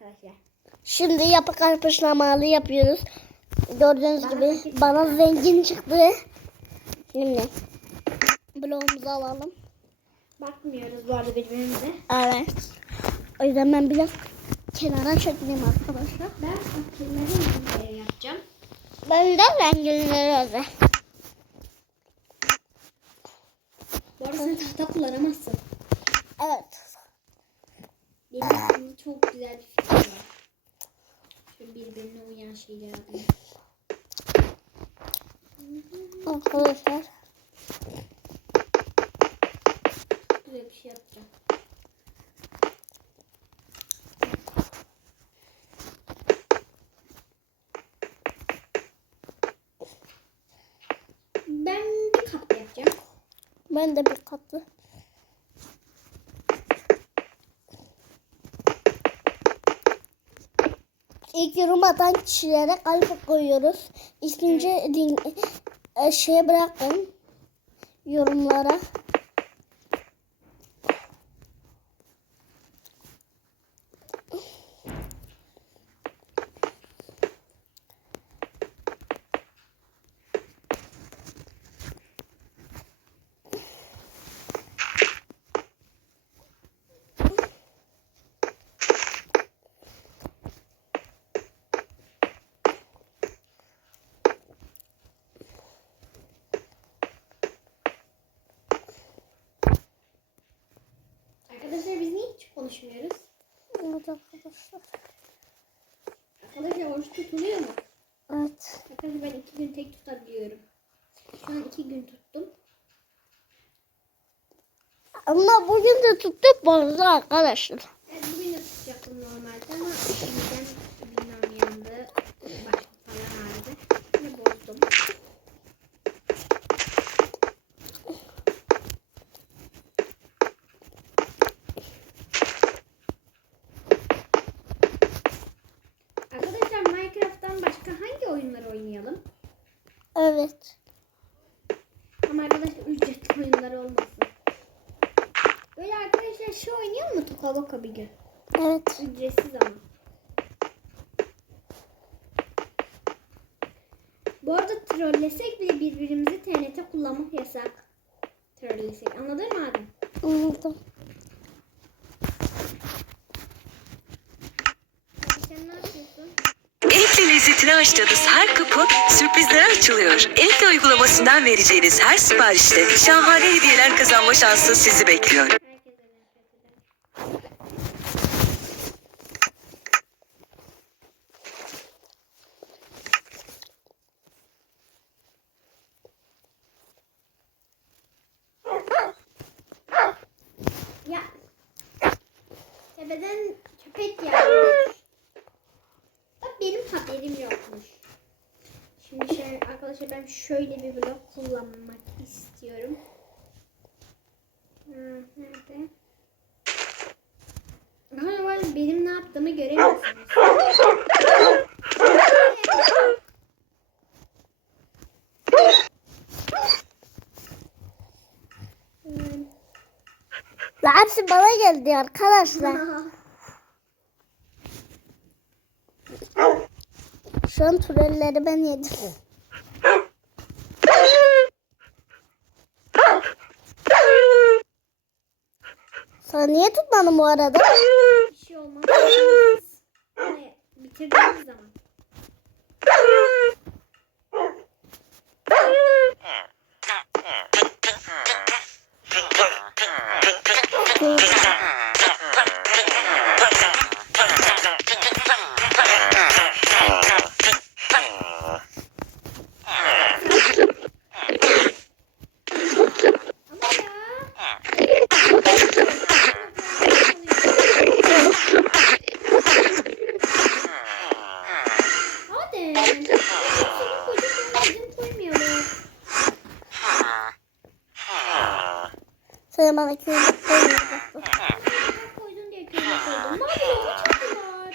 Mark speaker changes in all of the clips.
Speaker 1: arkadaşlar.
Speaker 2: Şimdi yapı karpışlamalı yapıyoruz. Gördüğünüz
Speaker 1: Bana
Speaker 2: gibi
Speaker 1: sekiz
Speaker 2: bana zengin çıktı. Şimdi bloğumuzu alalım.
Speaker 1: Bakmıyoruz bu arada birbirimize.
Speaker 2: Evet. O yüzden ben biraz kenara çekeyim arkadaşlar.
Speaker 1: Ben nereye yapacağım?
Speaker 2: Ben de rengileri özel.
Speaker 1: Bu arada sen tahta kullanamazsın.
Speaker 2: Evet.
Speaker 1: Benim çok güzel bir fikir var. Şöyle birbirine uyan şeyler alayım.
Speaker 2: Arkadaşlar.
Speaker 1: Güzel bir şey yapacağım. Ben bir kat yapacağım.
Speaker 2: Ben de bir katlı. İlk yorum atan kişilere kalp koyuyoruz. İkinci din, e, şeye bırakın yorumlara.
Speaker 1: Arkadaşlar biz niye hiç konuşmuyoruz?
Speaker 2: Evet arkadaşlar.
Speaker 1: Arkadaşlar oruç tutuluyor mu?
Speaker 2: Evet.
Speaker 1: Arkadaşlar ben iki gün tek tutabiliyorum. Şu an iki gün tuttum.
Speaker 2: Ama bugün de tuttuk bozdu arkadaşlar.
Speaker 1: Evet, bugün de tutacaktım normalde ama şimdiden bilmem yandı. Başka falan ağrıdı. Yine bozdum. Arkadaşlar Minecraft'tan başka hangi oyunları oynayalım?
Speaker 2: Evet.
Speaker 1: Ama arkadaşlar ücretli oyunlar olmasın. Böyle arkadaşlar şu oynayalım mı Toka Boka bir gün?
Speaker 2: Evet.
Speaker 1: Ücretsiz ama. Bu arada trollesek bile birbirimizi TNT kullanmak yasak. Trollesek. Anladın mı Adem?
Speaker 2: Anladım.
Speaker 1: Sen ne yapıyorsun?
Speaker 3: Elif'le lezzetini açtığınız her kapı sürprizlere açılıyor. Elif'le uygulamasından vereceğiniz her siparişte şahane hediyeler kazanma şansı sizi bekliyor.
Speaker 1: Ya. Tepeden köpek geldi. Bak benim haberim yokmuş. Şimdi şöyle arkadaşlar ben şöyle bir blok kullanmak istiyorum. Nerede? Ama benim ne yaptığımı göremiyorsunuz.
Speaker 2: La hepsi bana geldi arkadaşlar. Şu an türelleri ben yedim. Sana niye tutmadın bu arada? Bana köylük koymayacaksın.
Speaker 1: Sen koydun diye köye koydum. Ne yapıyorlar? Çekiyorlar.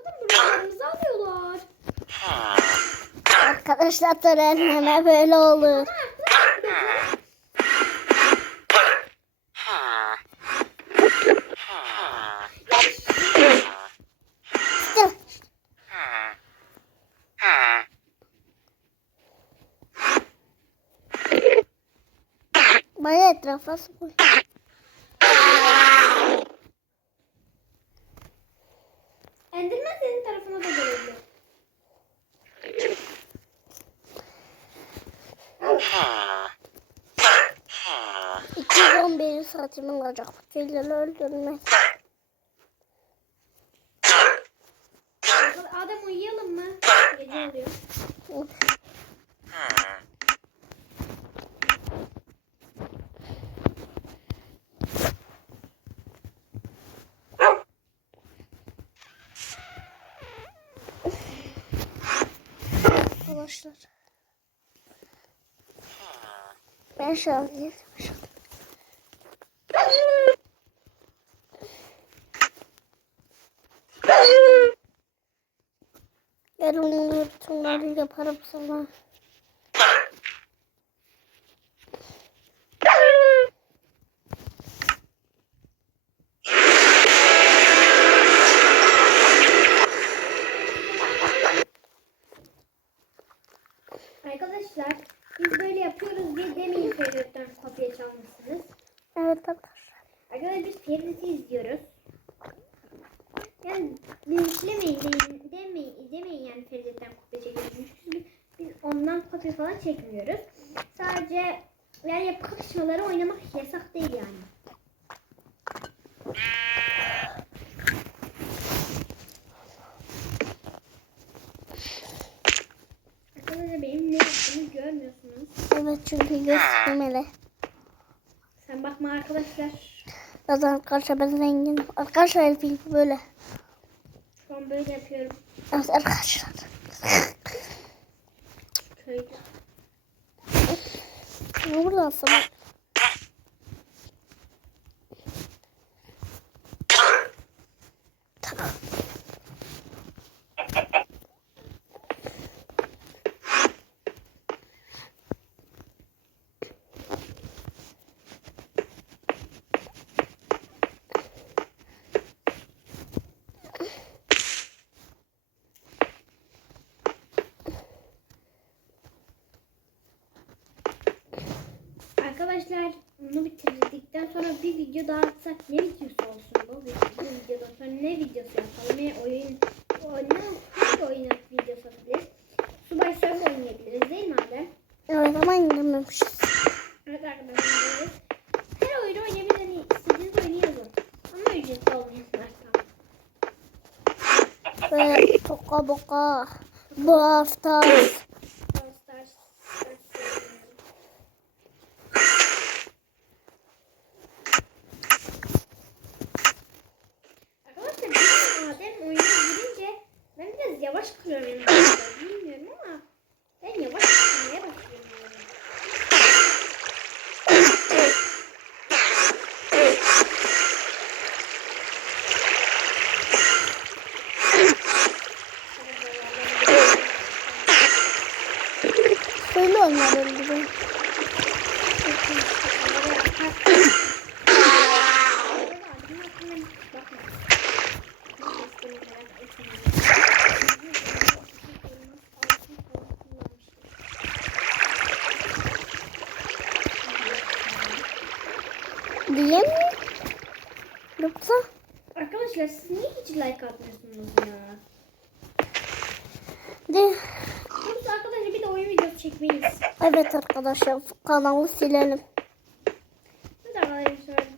Speaker 1: Adam buralarımızı alıyorlar.
Speaker 2: Arkadaşlar törenleme böyle olur.
Speaker 1: Ya
Speaker 2: kafası koy.
Speaker 1: Enderman senin tarafına da gelebilir.
Speaker 2: İki bir saatimin olacak. Şeyleri öldürmek.
Speaker 1: Adem uyuyalım mı? Gece oluyor.
Speaker 2: Arkadaşlar. Ben şu an onun bütünleri yaparım sana.
Speaker 1: Arkadaşlar biz böyle yapıyoruz diye demeyin Ferit'ten kopya çalmışsınız.
Speaker 2: Evet arkadaşlar.
Speaker 1: Biz Ferit'i izliyoruz. Yani linçlemeyin deyin, demeyin, demeyin yani Ferit'ten kopya çekiyoruz. Çünkü biz ondan kopya falan çekmiyoruz. Sadece yani kapışmaları oynamak yasak değil yani. Arkadaşlar benim ne yaptığımı görmüyorsunuz.
Speaker 2: Evet çünkü göstermeli.
Speaker 1: Bakma arkadaşlar.
Speaker 2: Zaten arkadaşlar ben zenginim. Arkadaşlar el filmi böyle.
Speaker 1: Şu an böyle yapıyorum.
Speaker 2: Evet arkadaşlar.
Speaker 1: Köyde.
Speaker 2: Ne buradan sana?
Speaker 1: Arkadaşlar bunu bitirdikten sonra bir video daha atsak ne videosu olsun bu? Bu videodan sonra ne videosu yapalım? Ne oyun, oyun, hangi oyun videosu atabiliriz? Subay Surf oynayabiliriz değil mi Adem?
Speaker 2: Evet ama indirmemişiz.
Speaker 1: Evet arkadaşlar. Her oyunu oynayabiliriz. Hani istediğiniz oyunu yazın. Ama ücretli olmayacaklar tamam.
Speaker 2: Ve toka boka. Bu hafta.
Speaker 1: Brawl Stars. Arkadaşlar bir Adem oyuna girince ben biraz yavaş kırıyorum yani. Bilmiyorum ama ben yavaş kırmaya başlıyorum. yani.
Speaker 2: Şöyle oynayalım bir de. Diye mi? Yoksa?
Speaker 1: Arkadaşlar siz niye hiç like atmıyorsunuz ya?
Speaker 2: De.
Speaker 1: Yoksa arkadaşlar bir de oyun videosu çekmeyiz.
Speaker 2: Evet arkadaşlar kanalı silelim.
Speaker 1: Evet arkadaşlar.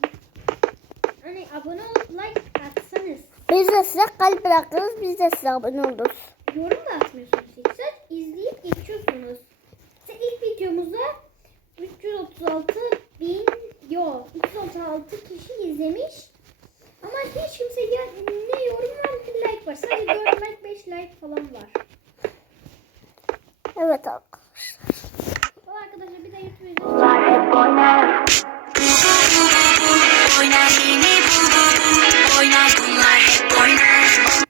Speaker 1: Hani abone olup like atsanız.
Speaker 2: Biz de size kalp bırakırız. Biz de size abone oluruz.
Speaker 1: Yorum da atmıyorsunuz hiç. Sadece izleyip geçiyorsunuz. İşte ilk videomuzda 336 bin yok 336 kişi izlemiş. Ama hiç kimse ya, ne yorum var ne like var. Sadece 4 like 5 like falan var.
Speaker 2: Evet arkadaşlar.
Speaker 1: Valla arkadaşlar bir de YouTube üzerinden
Speaker 3: Oynar yine bu bu bu. Oynar bunlar hep oynar.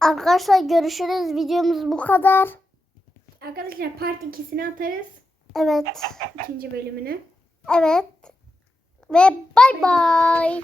Speaker 2: Arkadaşlar görüşürüz. Videomuz bu kadar.
Speaker 1: Arkadaşlar part 2'sini atarız.
Speaker 2: Evet.
Speaker 1: ikinci bölümünü.
Speaker 2: Evet. Ve bay bay.